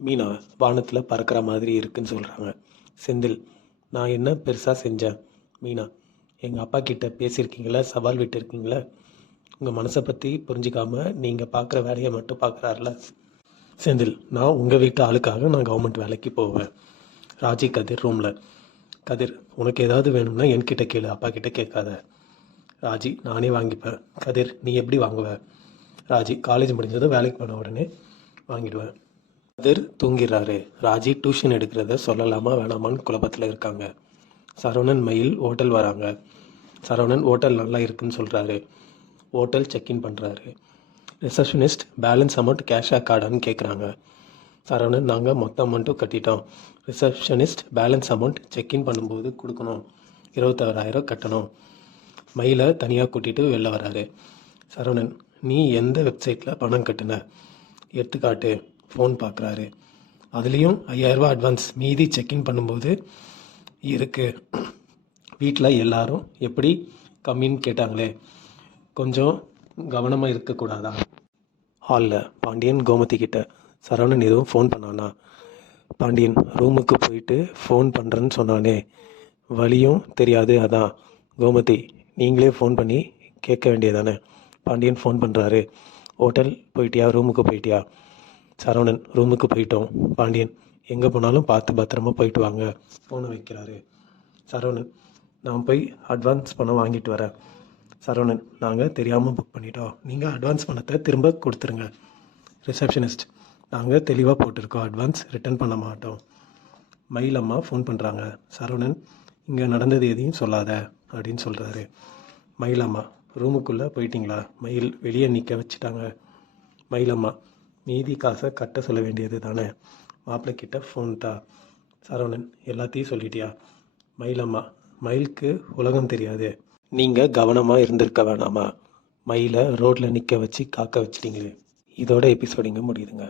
மீனா வானத்தில் பறக்கிற மாதிரி இருக்குன்னு சொல்கிறாங்க. செந்தில், நான் என்ன பெருசாக செஞ்சேன்? மீனா, எங்கள் அப்பா கிட்ட பேசியிருக்கீங்களா, சவால் விட்டுருக்கீங்களா? உங்கள் மனசை பற்றி புரிஞ்சிக்காம நீங்கள் பார்க்குற வேலையை மட்டும் பார்க்குறாருல. செந்தில், நான் உங்கள் வீட்டு ஆளுக்காக நான் கவர்மெண்ட் வேலைக்கு போவேன். ராஜி கதிர் ரூமில். கதிர், உனக்கு ஏதாவது வேணும்னா என்கிட்ட கேளு, அப்பா கிட்ட கேட்காத. ராஜி, நானே வாங்கிப்பேன். கதிர், நீ எப்படி வாங்குவ? ராஜி, காலேஜ் முடிஞ்சதும் வேலைக்கு போன உடனே வாங்கிடுவேன். கதிர் தூங்கிடுறாரு. ராஜி டியூஷன் எடுக்கிறத சொல்லலாமா வேணாமான்னு குழப்பத்தில் இருக்காங்க. சரவணன் மயில் ஹோட்டல் வராங்க. சரவணன் ஹோட்டல் நல்லா இருக்குன்னு சொல்கிறாரு. ஹோட்டல் செக்இன் பண்ணுறாரு. ரிசப்ஷனிஸ்ட் பேலன்ஸ் அமௌண்ட் கேஷாக கார்டான்னு கேட்குறாங்க. சரவணன், நாங்கள் மொத்த அமௌண்ட்டும் கட்டிட்டோம். ரிசப்ஷனிஸ்ட் பேலன்ஸ் அமௌண்ட் செக்இன் பண்ணும்போது கொடுக்கணும், 26,000 கட்டணும். மயிலை தனியாக கூட்டிகிட்டு வெளில வராரு. சரவணன், நீ எந்த வெப்சைட்டில் பணம் கட்டுன? எடுத்துக்காட்டு. ஃபோன் பார்க்குறாரு. அதுலேயும் 5,000 அட்வான்ஸ், மீதி செக்இன் பண்ணும்போது இருக்குது. வீட்டில் எல்லாரும் எப்படி கம்மின்னு கேட்டாங்களே, கொஞ்சம் கவனமாக இருக்கக்கூடாதா? ஹாலில் பாண்டியன் கோமதி கிட்ட, சரவணன் எதுவும் ஃபோன் பண்ணானா? பாண்டியன், ரூமுக்கு போயிட்டு ஃபோன் பண்ணுறேன்னு சொன்னானே, வழியும் தெரியாது அதான். கோமதி, நீங்களே ஃபோன் பண்ணி கேட்க வேண்டியதானே? பாண்டியன் ஃபோன் பண்ணுறாரு. ஹோட்டல் போயிட்டியா, ரூமுக்கு போயிட்டியா? சரவணன், ரூமுக்கு போயிட்டோம். பாண்டியன், எங்கே போனாலும் பார்த்து பத்திரமா போயிட்டு வாங்க. ஃபோனை வைக்கிறாரு. சரவணன், நான் போய் அட்வான்ஸ் பணம் வாங்கிட்டு வரேன். சரவணன், நாங்கள் தெரியாமல் புக் பண்ணிட்டோம், நீங்கள் அட்வான்ஸ் பணத்தை திரும்ப கொடுத்துருங்க. ரிசப்ஷனிஸ்ட், நாங்கள் தெளிவாக போட்டிருக்கோம், அட்வான்ஸ் ரிட்டர்ன் பண்ண மாட்டோம். மயிலம்மா ஃபோன் பண்ணுறாங்க. சரவணன், இங்கே நடந்தது எதையும் சொல்லாத அப்படின்னு சொல்கிறாரு. மயிலம்மா, ரூமுக்குள்ளே போயிட்டீங்களா? மயில் வெளியே நிற்க வச்சுட்டாங்க. மயிலம்மா, மீதி காசை கட்ட சொல்ல வேண்டியது தானே, மாப்பிள்ளைக்கிட்ட ஃபோன் தா. சரவணன், எல்லாத்தையும் சொல்லிட்டியா? மயிலம்மா, மயிலுக்கு உலகம் தெரியாது, நீங்கள் கவனமாக இருந்திருக்க வேணாமா? மயிலை ரோட்டில் நிற்க வச்சு காக்க வச்சிட்டீங்களே. இதோட எபிசோட் இங்கே முடியுதுங்க.